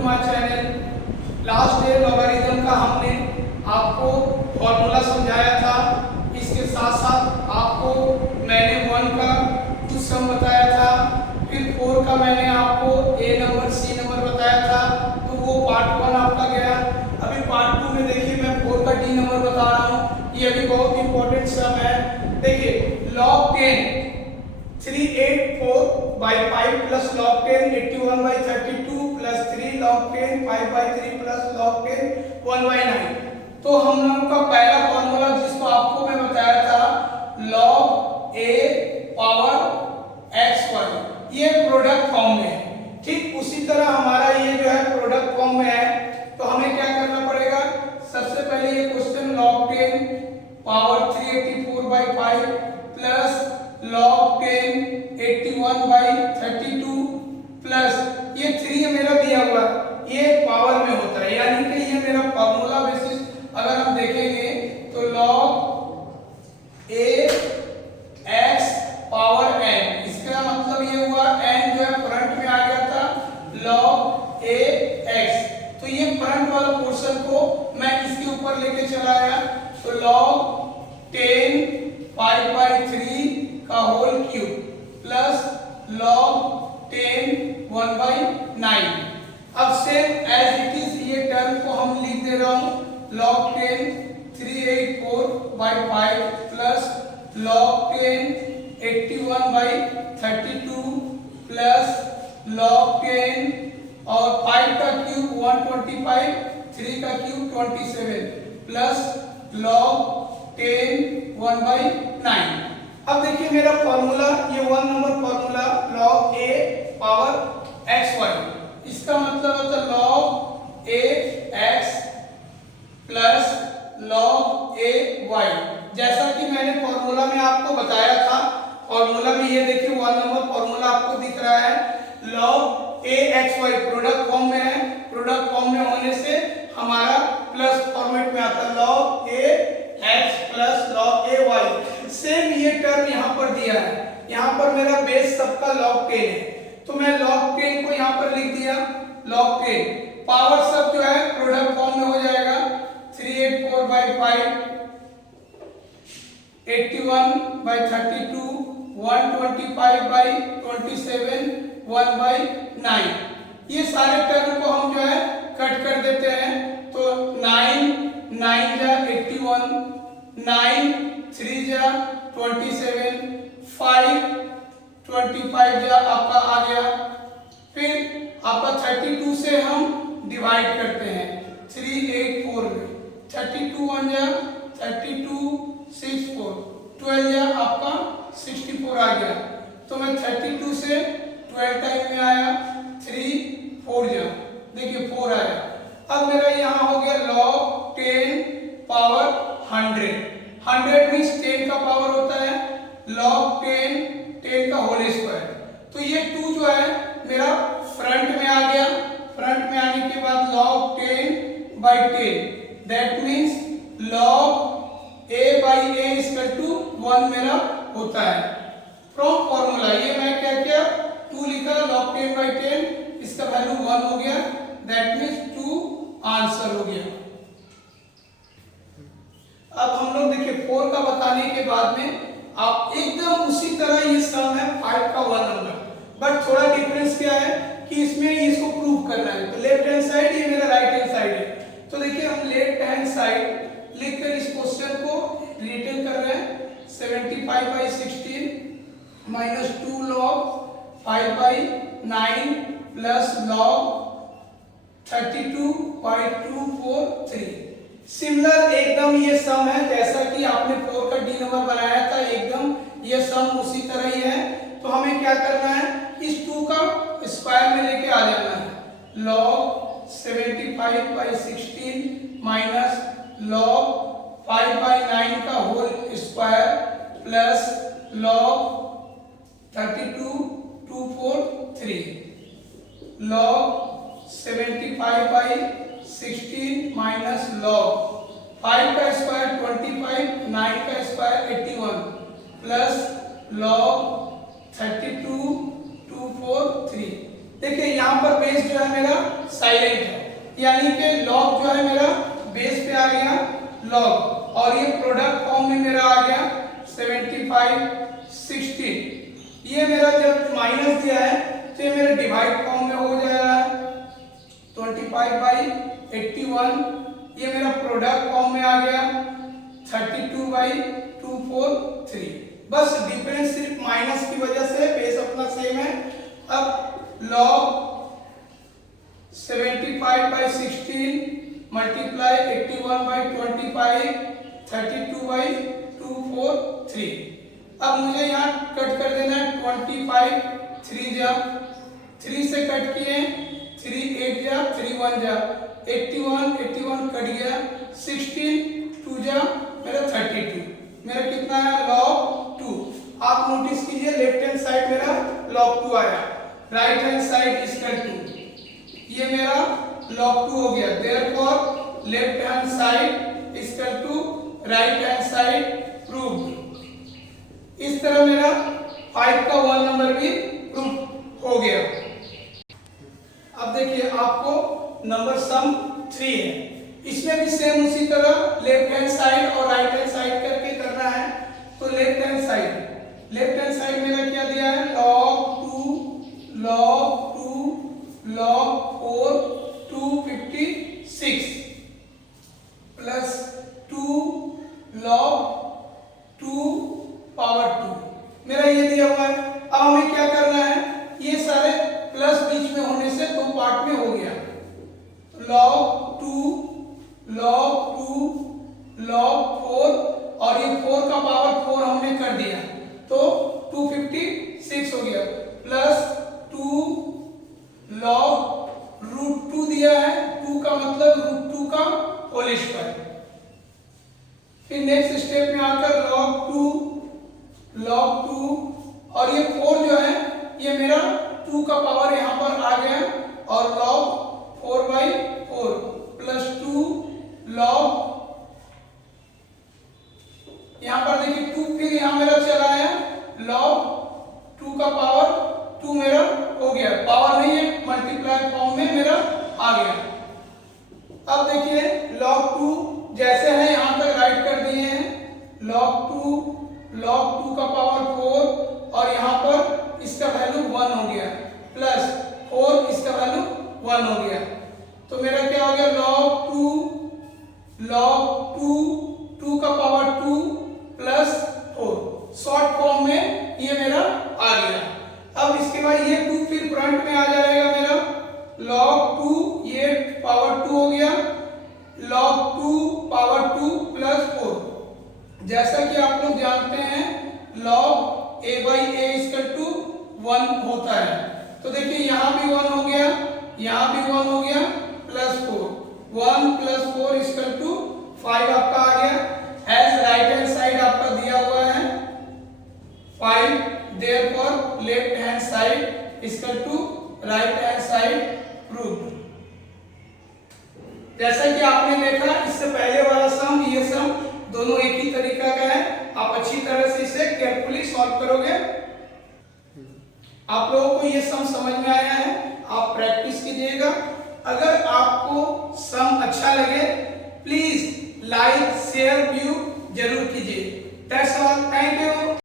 To my channel. Last day logarithm का हमने आपको फॉर्मूला समझाया था। इसके साथ साथ आपको मैंने 1 का कुछ सम बताया था, फिर 4 का मैंने आपको ए नंबर सी नंबर बताया था, तो वो पार्ट 1 आपका गया। अभी पार्ट 2 में देखिए मैं 4 का डी नंबर बता रहा हूँ। ये भी बहुत इंपॉर्टेंट सम है। देखिए log 10 384 by 5 plus log 10 81 by 32 plus 3 log 10 5 by 3 plus log 10 1 by 9। तो हम लोगों का पहला फॉर्मूला जिसको आपको मैं बताया था log a पावर xy, ये प्रोडक्ट फॉर्म में है। ठीक उसी तरह हमारा ये जो है प्रोडक्ट फॉर्म में है, तो हमें क्या करना पड़ेगा? सबसे पहले ये question log 10 power 384 by 5 plus log 10 81 by 32 plus ये 3 मेरा दिया हुआ, ये पावर में होता है, यानी कि ये मेरा फॉर्मूला बेसिस अगर हम देखेंगे तो log a x power n, इसका मतलब ये हुआ n जो है फ्रंट में आ गया था log a x, तो ये फ्रंट वाला पोर्शन को मैं इसके ऊपर लेके चला आया, तो log 10 5 by 3 का whole cube plus log 10 1 by 9। अब सेम एज इट इज ये टर्म को हम लिख दे रहा हूं log 10 384 by 5 plus log 10 81 by 32 plus log 10 और 5 का क्यूब 125, 3 का क्यूब 27 प्लस log 10 1 by 9। अब देखिए मेरा फॉर्मूला ये 1 number formula log a power xy, इसका मतलब होता है log a x plus log a y। जैसा कि मैंने फॉर्मूला में आपको बताया था, फॉर्मूला में ये देखिए 1 नंबर फॉर्मूला आपको दिख रहा है log a x y product form में है। प्रोडक्ट फॉर्म में होने से हमारा प्लस फॉर्मेट में आता है log a x plus log a y। Same ये टर्म यहाँ पर दिया है, यहाँ पर मेरा बेस सबका log 10 है, तो मैं log 10 को यहाँ पर लिख दिया log 10। पावर सब जो है प्रोडक्ट फॉर्म में हो जाएगा 384 by 5 81 by 32 125 by 27 1 by 9। ये सारे टर्म को हम जो है कट कर देते हैं, तो 9 9 जा 81 9 3 जा 27 5 25 जा आपका आ गया, फिर आपका 32 से हम डिवाइड करते हैं 384 में, 32 1 जा 32 6 4 12 जा आपका 64 आ गया, तो मैं 32 से 12 टाइम में आया 3 4 जा, देखिए 4 आया। अब मेरा यहाँ हो गया log 10 पावर 100, 100 मीन्स 10 का पावर होता है log 10 का होल स्क्वायर, तो ये 2 जो है मेरा फ्रंट में आ गया। फ्रंट में आने के बाद log 10 by 10, that means log a by a equal to 1 मेरा होता है। फ्रॉम फॉर्मूला ये मैं क्या किया 2 लिखा log 10 by 10, इसका वैल्यू 1 हो गया, दैट मीन्स 2 आंसर हो गया। अब हम लोग देखिए 4 का बताने के बाद में आप एकदम उसी तरह ये सम है 5 का 1 नंबर, बट थोड़ा डिफरेंस क्या है कि इसमें इसको प्रूव करना है, तो लेफ्ट हैंड साइड ये मेरा राइट हैंड साइड है, तो देखिए हम लेफ्ट हैंड साइड लिखकर इस क्वेश्चन को रिटर्न कर रहे हैं 75 by 16 minus 2 log 5 by 9 plus log 32 by 243। Similar एकदम ये सम है जैसा कि आपने 4 का डी नंबर बनाया था, एकदम ये सम उसी तरह ही है। तो हमें क्या करना है, इस 2 का स्क्वायर में लेके आ जाना है log 75 by 16 minus log 5 by 9 का whole square plus log 32 243 log 75 by 16 minus log 5 का स्क्वायर 25 9 का स्क्वायर 81 प्लस log 32 243 देखिए यहाँ पर बेस जो है मेरा साइलेंट है, यानी कि लॉग जो है मेरा बेस पे आ गया लॉग, और ये प्रोडक्ट फॉर्म में मेरा आ गया 75 16। ये मेरा जब माइनस दिया है तो ये मेरा डिवाइड फॉर्म में हो जा रहा है 25/81। ये मेरा प्रोडक्ट फॉर्म में आ गया 32/243। बस डिफरेंस सिर्फ माइनस की वजह से, बेस अपना सेम है। अब log 75/16 मल्टीप्लाई 81/25 32/243। अब मुझे यहाँ कट कर देना है 25 3 जा 3 से कट किए 3 8 जा 3 1 जा 81 कट गया 16 2 जा मेरा 32। मेरा कितना है log 2। आप नोटिस कीजिए लेफ्ट हैंड साइड मेरा log 2 आया, right hand side equal to ये मेरा log 2 हो गया। Therefore left hand side equal to right hand side proved. इस तरह मेरा 5 का 1 नंबर भी प्रूव हो गया। अब देखिए आपको नंबर सम 3 है, इसमें भी सेम उसी तरह लेफ्ट हैंड साइड और राइट हैंड साइड करके करना है। तो लेफ्ट हैंड साइड मेरा क्या दिया है log 2 log 4 256 plus 2 log 2 power 2 मेरा ये दिया हुआ है। अब हमें क्या करना है, ये सारे प्लस बीच में होने से दो पार्ट में हो गया। log 2 log 4 और ये 4 का पावर 4 हमने कर दिया तो 256 हो गया, प्लस 2 log √2 दिया है, 2 का मतलब √2 का होल स्क्वायर। फिर नेक्स्ट स्टेप में आकर log 2 और ये 4 जो है ये मेरा 2 का पावर यहाँ पर आ गया और log 4/4 प्लस 2 log, यहाँ पर देखिए 2 फिर यहाँ मेरा चला आया log 2 का पावर 2 मेरा हो गया, पावर नहीं है मल्टीप्लाई फॉर्म में मेरा आ गया। अब देखिए log 2 जैसे है यहाँ तक राइट कर दिए हैं, log 2 का पावर 4 और यहाँ पर इसका वैल्यू 1 हो गया, प्लस 4 इसका वैल्यू 1 हो गया। तो मेरा क्या हो गया log 2 का पावर 2 प्लस 4 शॉर्ट फॉर्म में ये मेरा आ गया। अब इसके बाद ये 2 फिर फ्रंट में आ जाएगा मेरा log 2 ये पावर 2 हो गया log 2 पावर 2 प्लस 4। जैसा कि आप लोग जानते हैं log a/a = 1 होता है, तो देखिए यहाँ भी 1 हो गया, यहाँ भी 1 हो गया, प्लस 4 1 + 4 = 5 आपका आ गया। एज राइट हैंड साइड आपका दिया हुआ है 5, therefore left hand side = right hand side proved. जैसा कि आपने देखा इससे पहले वाला सम ये सम दोनों एक ही तरीका का है, आप अच्छी तरह से इसे केयरफुली सॉल्व करोगे। आप लोगों को ये सम समझ में आया है, आप प्रैक्टिस कीजिएगा। अगर आपको सम अच्छा लगे प्लीज लाइक शेयर व्यू जरूर कीजिए। That's all, thank you.